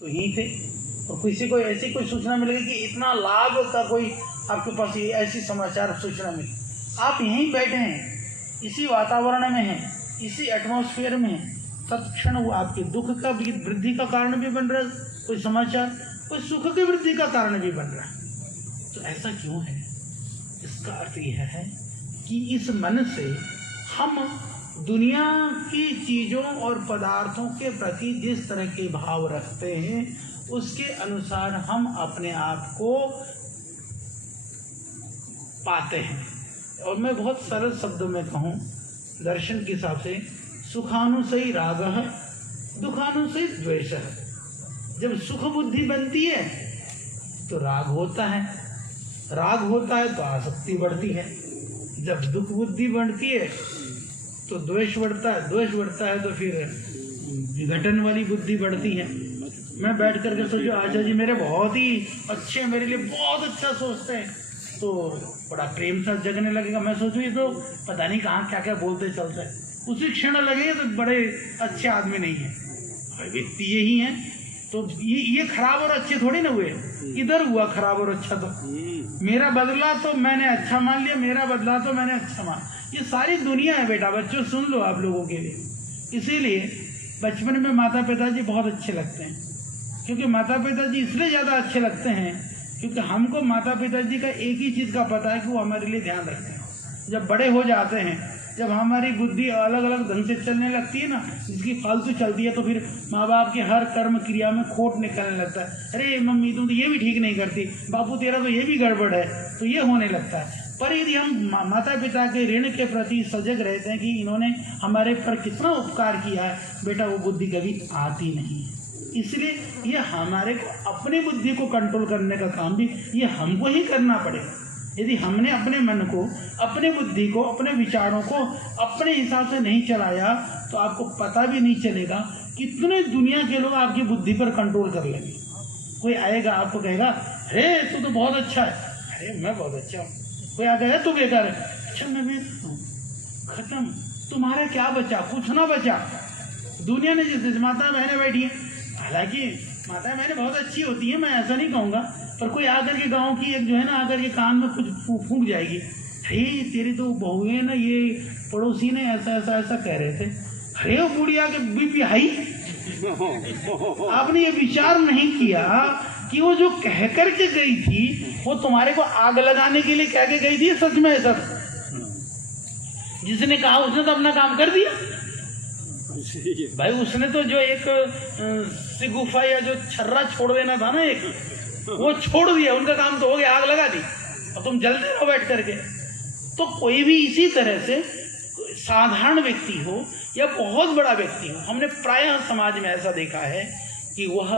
तो यहीं थे और किसी को ऐसी कोई सूचना मिलेगी कि इतना लाभ का कोई आपके पास ये ऐसी समाचार सूचना मिली, आप यहीं बैठे हैं, इसी वातावरण में हैं, इसी एटमॉस्फेयर में हैं, तत्क्षण वो आपके दुख का भी वृद्धि का कारण भी बन रहा है, कोई समाचार कोई सुख की वृद्धि का कारण भी बन रहा है। तो ऐसा क्यों है? इसका अर्थ यह है कि इस मन से हम दुनिया की चीज़ों और पदार्थों के प्रति जिस तरह के भाव रखते हैं उसके अनुसार हम अपने आप को पाते हैं। और मैं बहुत सरल शब्दों में कहूँ, दर्शन के हिसाब से सुखानुसई राग है, दुखानुसई द्वेष है। जब सुख बुद्धि बनती है तो राग होता है, राग होता है तो आसक्ति बढ़ती है। जब दुख बुद्धि बढ़ती है तो द्वेष बढ़ता है, द्वेष बढ़ता है तो फिर विघटन वाली बुद्धि बढ़ती है। मैं बैठ करके सोचो आचार्य जी मेरे बहुत ही अच्छे, मेरे लिए बहुत अच्छा सोचते हैं, तो बड़ा प्रेम सा जगने लगेगा। मैं सोचूं ये तो पता नहीं कहाँ क्या क्या बोलते चलते हैं, उसी क्षण लगेगा तो बड़े अच्छे आदमी नहीं है। व्यक्ति यही है, तो ये खराब और अच्छे थोड़ी ना हुए, इधर हुआ खराब और अच्छा। तो मेरा बदला तो मैंने अच्छा मान लिया, मेरा बदला तो मैंने अच्छा मान। ये सारी दुनिया है बेटा, बच्चों सुन लो आप लोगों के लिए। इसीलिए बचपन में माता पिता जी बहुत अच्छे लगते हैं, क्योंकि माता पिता जी इसलिए ज़्यादा अच्छे लगते हैं क्योंकि हमको माता पिता जी का एक ही चीज़ का पता है कि वो हमारे लिए ध्यान रखते हैं। जब बड़े हो जाते हैं, जब हमारी बुद्धि अलग अलग ढंग से चलने लगती है ना, जिसकी फालतू चलती है, तो फिर माँ बाप के हर कर्म क्रिया में खोट निकलने लगता है। अरे मम्मी तुम तो ये भी ठीक नहीं करती, बापू तेरा तो ये भी गड़बड़ है, तो ये होने लगता है। पर यदि हम माता पिता के ऋण के प्रति सजग रहते हैं कि इन्होंने हमारे पर कितना उपकार किया है, बेटा वो बुद्धि कभी आती नहीं है। इसलिए ये हमारे को अपनी बुद्धि को कंट्रोल करने का काम भी ये हमको ही करना पड़ेगा। यदि हमने अपने मन को, अपने बुद्धि को, अपने विचारों को अपने हिसाब से नहीं चलाया तो आपको पता भी नहीं चलेगा कितने दुनिया के लोग आपकी बुद्धि पर कंट्रोल कर लेंगे। कोई आएगा आपको कहेगा अरे तू तो बहुत अच्छा है, अरे मैं बहुत अच्छा हूँ। कोई आ गया तू बेकार है, अच्छा मैं बेकार हूँ, खत्म। तुम्हारा क्या बचा? कुछ ना बचा। दुनिया ने जिस माता बहनें बैठी हैं, हालांकि माता बहनें बहुत अच्छी होती हैं, मैं ऐसा नहीं कहूँगा, पर कोई आकर के गांव की एक जो है ना आकर के कान में कुछ फूंक जाएगी, अरे तेरी तो बहू है ना, ये पड़ोसी ने ऐसा ऐसा ऐसा कह रहे थे, अरे वो बुढ़िया के बीपी हाई। आपने ये विचार नहीं किया कि वो जो कह कर के गई थी वो तुम्हारे को आग लगाने के लिए कह के गई थी, सच में ऐसा जिसने कहा उसने तो अपना काम कर दिया भाई। उसने तो जो एक सिगुफा या जो छर्रा छोड़ देना था ना, एक वो छोड़ दिया, उनका काम तो हो गया, आग लगा दी और तुम जलते रहो बैठ करके। तो कोई भी इसी तरह से साधारण व्यक्ति हो या बहुत बड़ा व्यक्ति हो, हमने प्रायः समाज में ऐसा देखा है कि वह